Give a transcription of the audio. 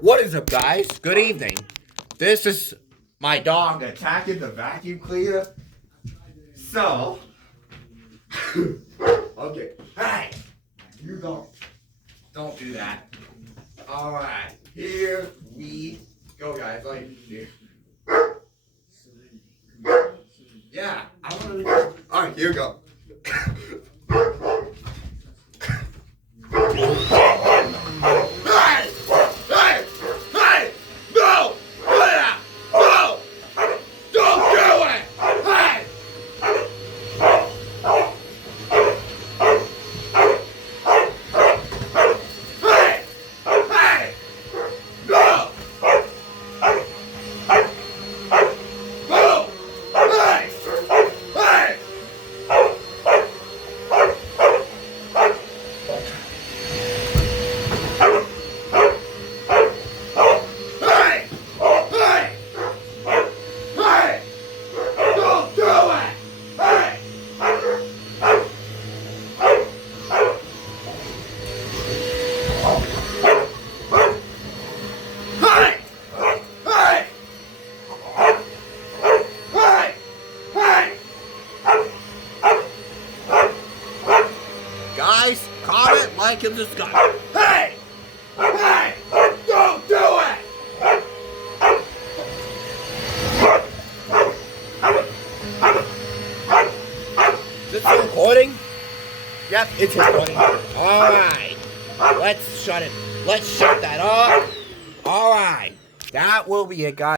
What is up, guys? Good evening. This is my dog attacking the vacuum cleaner. So, okay. Hey, you don't do that. All right, here we go, guys. Like here. Yeah, I want to. All right, here we go. Hey! Hey! Hey! No! No! Don't do it! Hey! Hey! Hey! No! No! Hey! Hey! Hey! Hey! Hey! Don't do it! Hey! Hey! Hey! Hey! Hey! Guys, comment, like, and subscribe. Hey! Hey! Don't do it! Is this recording? Yep, it's recording. Alright. Let's shut it. Let's shut that off. Alright. That will be it, guys.